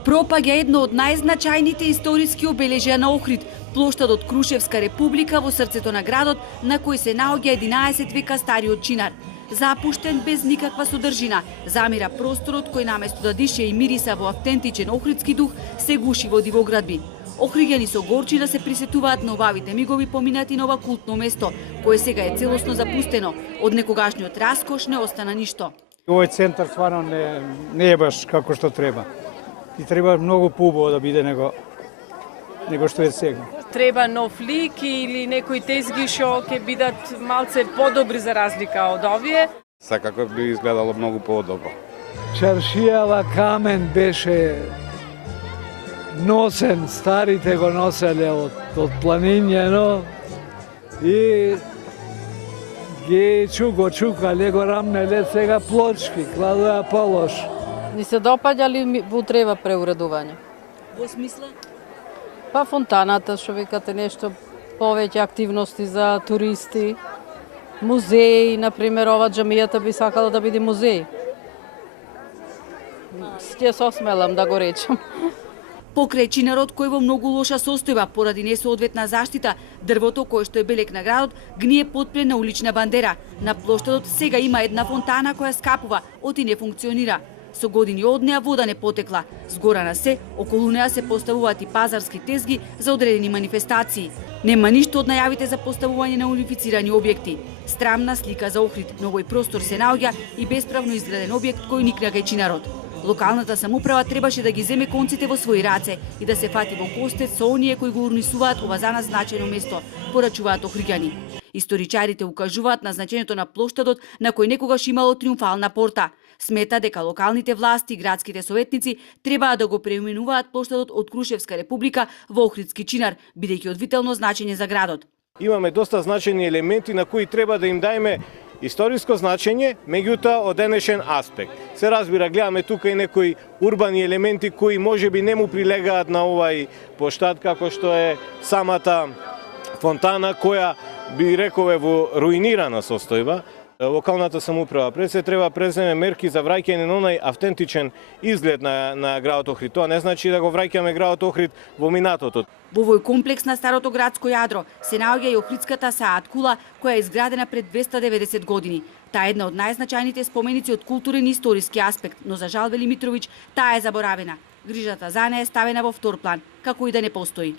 Пропаѓа едно од најзначајните историски обележја на Охрид, плоштадот Крушевска република во срцето на градот, на кој се наоѓа 11 века стариот чинар. Запуштен без никаква содржина, замира просторот кој наместо да дише и мириса во автентичен охридски дух, се гуши во дивоградби. Охриѓани со горчина се присетуваат на убавите мигови поминати на ова култно место, кое сега е целосно запустено. Од некогашниот раскош не остана ништо. Овој центар стварно не е баш како што треба. И треба многу поубаво да биде него што е сега. Треба нов лик или некои тезги што ќе бидат малце подобри за разлика од овие. Секако би изгледало многу подобро. Чаршијава камен беше носен, старите го носеле од планињено и ги чукале, го рамнеле, сега плочки, кладоа полош. Ни се допаѓа ли му треба преуредување? Во смисла? Па фонтаната, што викате, нешто повеќе активности за туристи, музеи, например, ова џамијата би сакала да биде музеј. Ќе се осмелам да го речам. Покрај чинарот кој во многу лоша состојба поради несоодветна заштита, дрвото кое што е белек на градот гние потпре на улична бандера. На плоштадот сега има една фонтана која скапува, оти не функционира. Со години од неа вода не потекла. Згора на се, околу неа се поставуваат и пазарски тезги за одредени манифестации. Нема ништо од најавите за поставување на унифицирани објекти. Страмна слика за Охрид, но овој простор се наоѓа и бесправно изграден објект кој никнага е чинарот. Локалната самоуправа требаше да ги земе конците во своји раце и да се фати во костец со оние кои го урнисуваат ова за нас значајно место, порачуваат охриѓани. Историчарите укажуваат на значењето на плоштадот на кој некогаш имало триумфална порта. Смета дека локалните власти и градските советници требаа да го преименуваат плоштадот од Крушевска република во Охридски чинар, бидејќи од витално значење за градот. Имаме доста значени елементи на кои треба да им дајме историско значење, меѓутоа од денешен аспект. Се разбира, гледаме тука и некои урбани елементи кои можеби не му прилегаат на овај плоштад, како што е самата фонтана која би рекове во руинирана состојба. Локалната самоуправа пред се треба преземе мерки за враќање на онај автентичен изглед на градот Охрид. Тоа не значи да го враќаме градот Охрид во минатото. Во овој комплекс на старото градско јадро се наоѓа и Охридската Саат кула, која е изградена пред 290 години. Таа е една од најзначајните споменици од културен и историски аспект, но за жал, вели Митровиќ, таа е заборавена. Грижата за неа е ставена во втор план, како и да не постои.